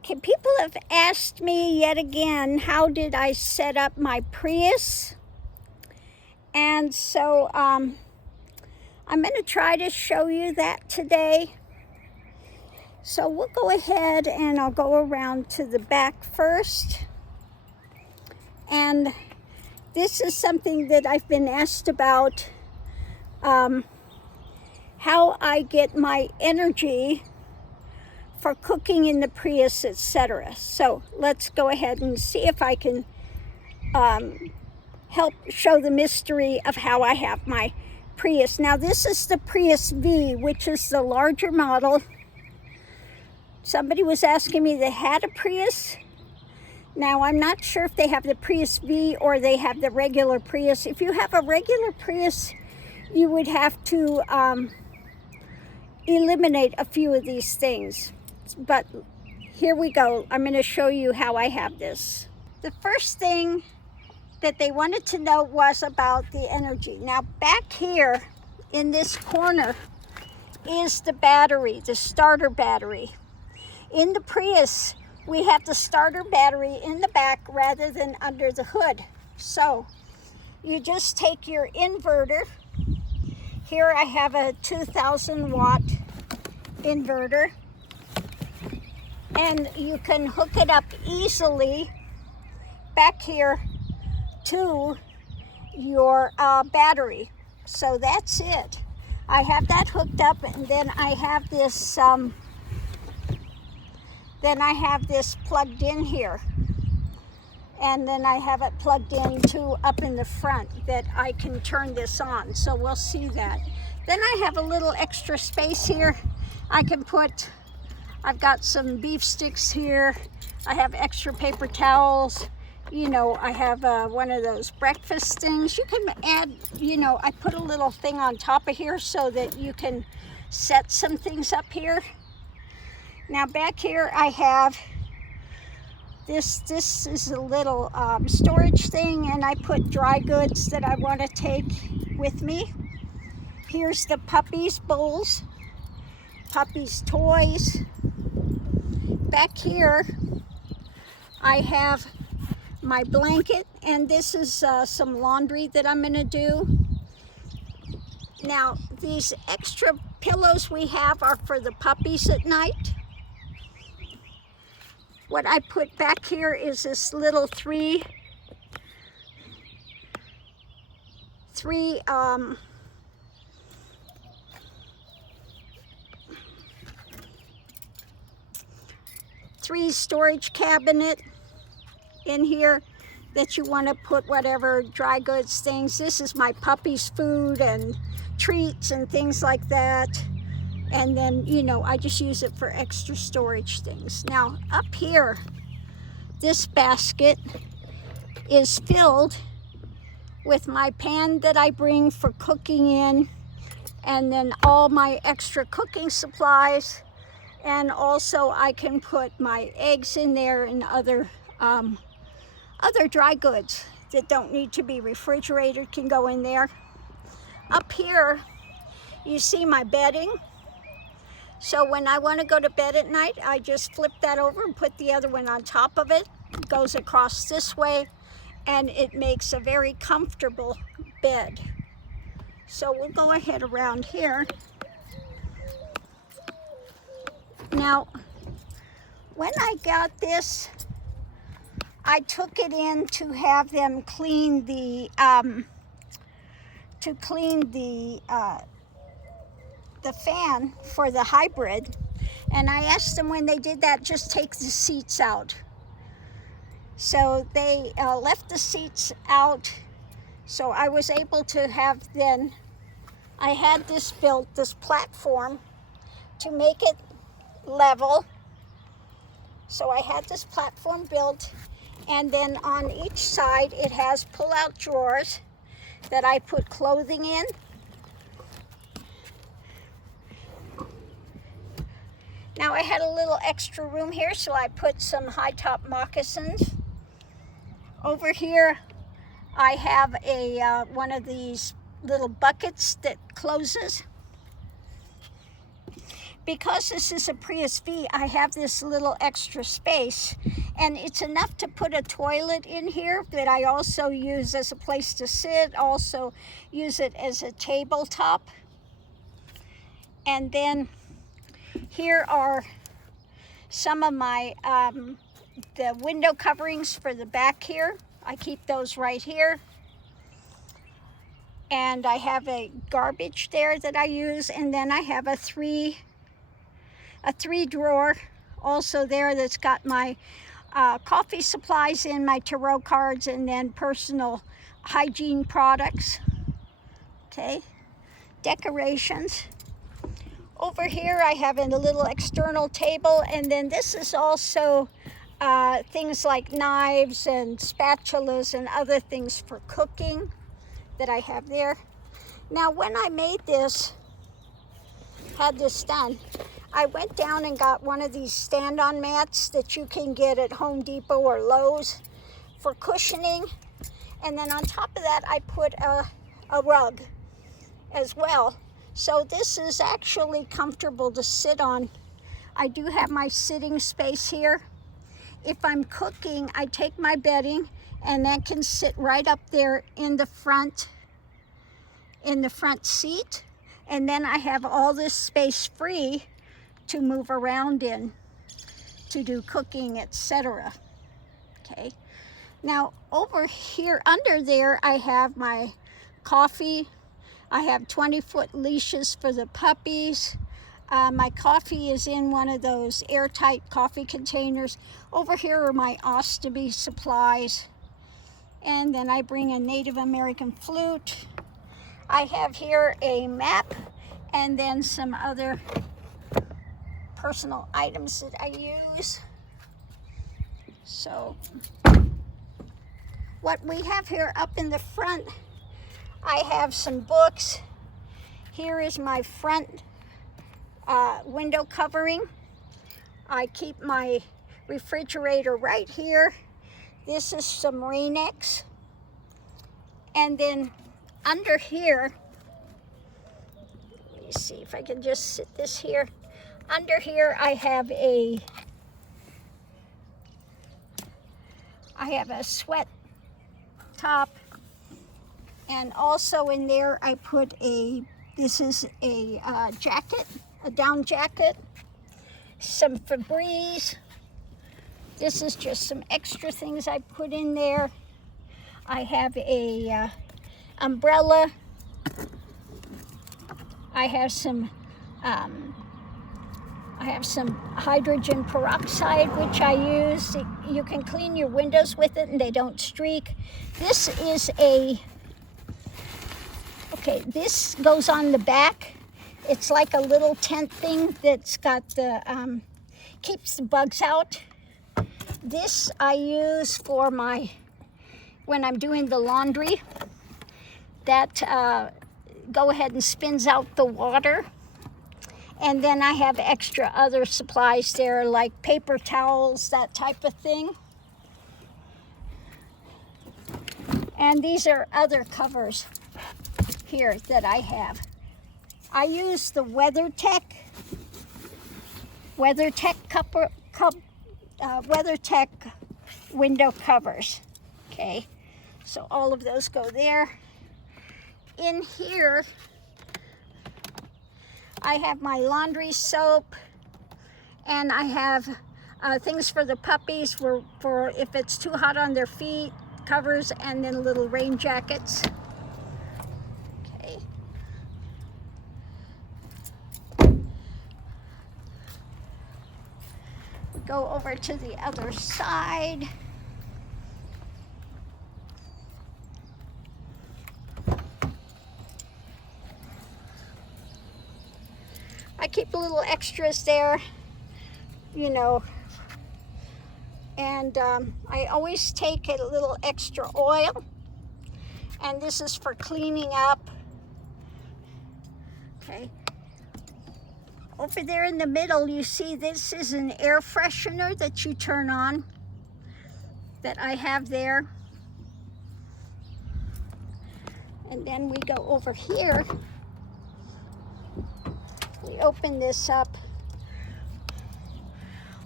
Okay, people have asked me yet again, how did I set up my Prius? And so I'm going to try to show you that today. So we'll go ahead and I'll go around to the back first. And this is something that I've been asked about, how I get my energy for cooking in the Prius, etc. So let's go ahead and see if I can help show the mystery of how I have my Prius. Now this is the Prius V, which is the larger model. Somebody was asking me they had a Prius. Now I'm not sure if they have the Prius V or they have the regular Prius. If you have a regular Prius, you would have to eliminate a few of these things. But here we go. I'm going to show you how I have this. The first thing that they wanted to know was about the energy. Now back here in this corner is the battery, the starter battery. In the Prius, we have the starter battery in the back rather than under the hood. So you just take your inverter. Here I have a 2000 watt inverter. And you can hook it up easily back here to your battery. So that's it. I have that hooked up, and then I have this plugged in here. And then I have it plugged in to up in the front that I can turn this on. So we'll see that. Then I have a little extra space here. I can put, I've got some beef sticks here. I have extra paper towels. You know, I have one of those breakfast things. You can add, you know, I put a little thing on top of here so that you can set some things up here. Now back here I have this is a little storage thing, and I put dry goods that I want to take with me. Here's the puppies' bowls, puppies' toys. Back here I have my blanket, and this is some laundry that I'm going to do. Now these extra pillows we have are for the puppies at night. What I put back here is this little three storage cabinet in here that you want to put whatever dry goods things. This is my puppy's food and treats and things like that. And then, you know, I just use it for extra storage things. Now up here, this basket is filled with my pan that I bring for cooking in, and then all my extra cooking supplies. And also I can put my eggs in there and other dry goods that don't need to be refrigerated can go in there. Up here, you see my bedding. So when I want to go to bed at night, I just flip that over and put the other one on top of it. It goes across this way, and it makes a very comfortable bed. So we'll go ahead around here. Now, when I got this, I took it in to have them clean the fan for the hybrid, and I asked them when they did that, just take the seats out. So they left the seats out, so I was able to have, then I had this built, this platform, to make it level. So I had this platform built, and then on each side it has pull-out drawers that I put clothing in. Now I had a little extra room here, so I put some high-top moccasins. Over here I have a one of these little buckets that closes. because this is a Prius V, I have this little extra space, and it's enough to put a toilet in here that I also use as a place to sit, also use it as a tabletop. And then here are some of my the window coverings for the back here. I keep those right here. And I have a garbage there that I use, and then I have a three drawer also there that's got my coffee supplies in, my tarot cards, and then personal hygiene products. Okay, decorations. Over here I have a little external table, and then this is also things like knives and spatulas and other things for cooking that I have there. Now when I made this, had this done, I went down and got one of these stand-on mats that you can get at Home Depot or Lowe's for cushioning. And then on top of that, I put a rug as well. So this is actually comfortable to sit on. I do have my sitting space here. If I'm cooking, I take my bedding and that can sit right up there in the front seat. And then I have all this space free to move around in, to do cooking, etc. Okay. Now over here, under there, I have my coffee. I have 20-foot leashes for the puppies. My coffee is in one of those airtight coffee containers. Over here are my ostomy supplies. And then I bring a Native American flute. I have here a map and then some other personal items that I use. So what we have here up in the front, I have some books. Here is my front window covering. I keep my refrigerator right here. This is some Rain-X. And then under here, let me see if I can just sit this here. Under here I have a sweat top, and also in there I put this is a jacket, a down jacket, some Febreze. This is just some extra things I put in there. I have a umbrella. I have some hydrogen peroxide, which I use. You can clean your windows with it and they don't streak. This is this goes on the back. It's like a little tent thing that's got the, keeps the bugs out. This I use for when I'm doing the laundry. That go ahead and spins out the water. And then I have extra other supplies there, like paper towels, that type of thing. And these are other covers here that I have. I use the WeatherTech window covers. Okay, so all of those go there. In here, I have my laundry soap, and I have things for the puppies for if it's too hot on their feet, covers, and then little rain jackets. Okay. We go over to the other side. I keep little extras there, you know, and I always take a little extra oil, and this is for cleaning up. Okay. Over there in the middle, you see this is an air freshener that you turn on that I have there. And then we go over here. We open this up.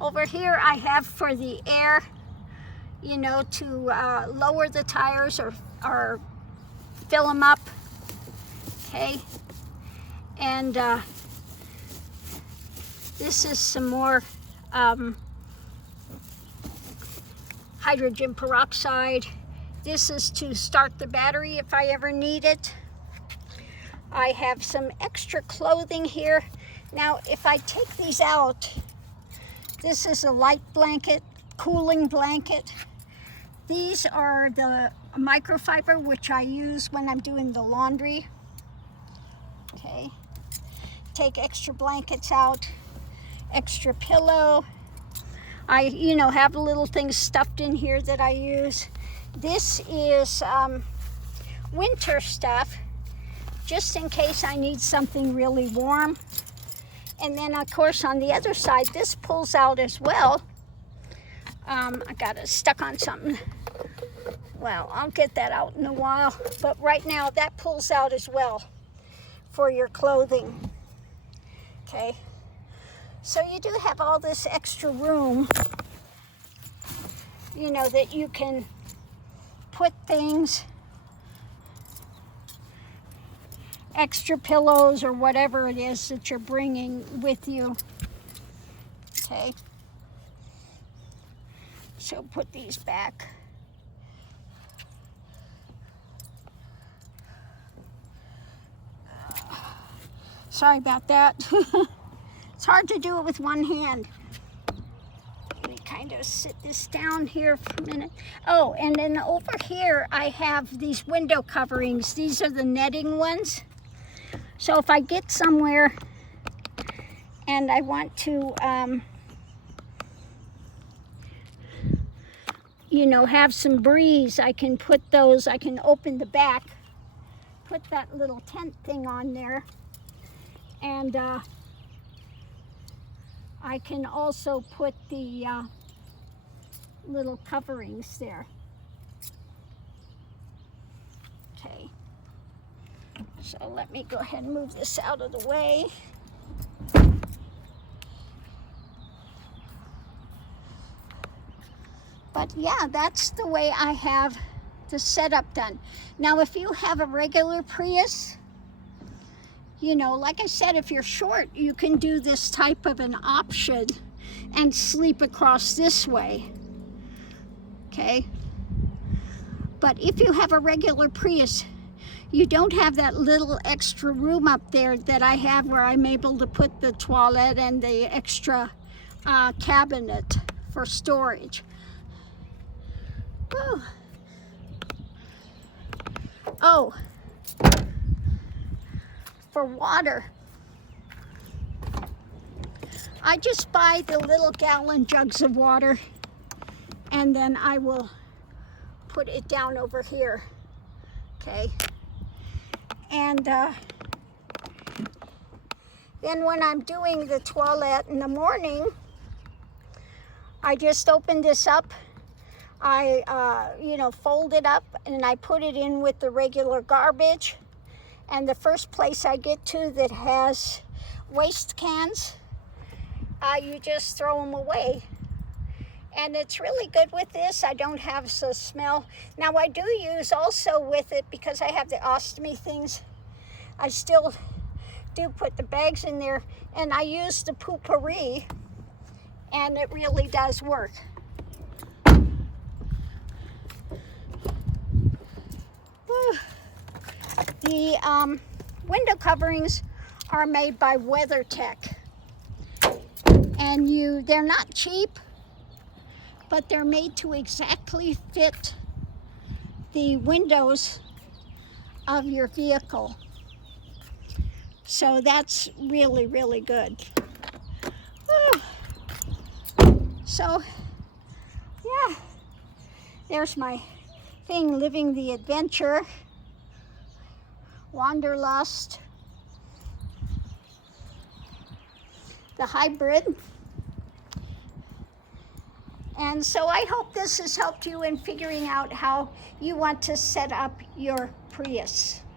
Over here I have for the air, you know, to lower the tires or fill them up, okay? And this is some more hydrogen peroxide. This is to start the battery if I ever need it. I have some extra clothing here. Now, if I take these out, this is a light blanket, cooling blanket. These are the microfiber, which I use when I'm doing the laundry. Okay. Take extra blankets out, extra pillow. I, you know, have little things stuffed in here that I use. This is winter stuff, just in case I need something really warm. And then, of course, on the other side, this pulls out as well. I got it stuck on something. Well, I'll get that out in a while. But right now, that pulls out as well for your clothing. Okay. So you do have all this extra room, you know, that you can put things, extra pillows or whatever it is that you're bringing with you. Okay. So put these back. Sorry about that. It's hard to do it with one hand. Let me kind of sit this down here for a minute. Oh, and then over here I have these window coverings. These are the netting ones. So if I get somewhere and I want to, you know, have some breeze, I can put those, I can open the back, put that little tent thing on there, and I can also put the little coverings there. Okay. So let me go ahead and move this out of the way. But yeah, that's the way I have the setup done. Now, if you have a regular Prius, you know, like I said, if you're short, you can do this type of an option and sleep across this way. Okay? But if you have a regular Prius, you don't have that little extra room up there that I have where I'm able to put the toilet and the extra cabinet for storage. Whew. Oh, for water, I just buy the little gallon jugs of water, and then I will put it down over here. Okay. And then when I'm doing the toilet in the morning, I just open this up. I, you know, fold it up and I put it in with the regular garbage. And the first place I get to that has waste cans, you just throw them away. And it's really good with this. I don't have the smell. Now I do use also with it, because I have the ostomy things, I still do put the bags in there, and I use the poopery, and it really does work. Whew. The window coverings are made by WeatherTech, and they're not cheap, but they're made to exactly fit the windows of your vehicle. So that's really, really good. So, yeah, there's my thing, living the adventure, wanderlust, the hybrid. And so I hope this has helped you in figuring out how you want to set up your Prius.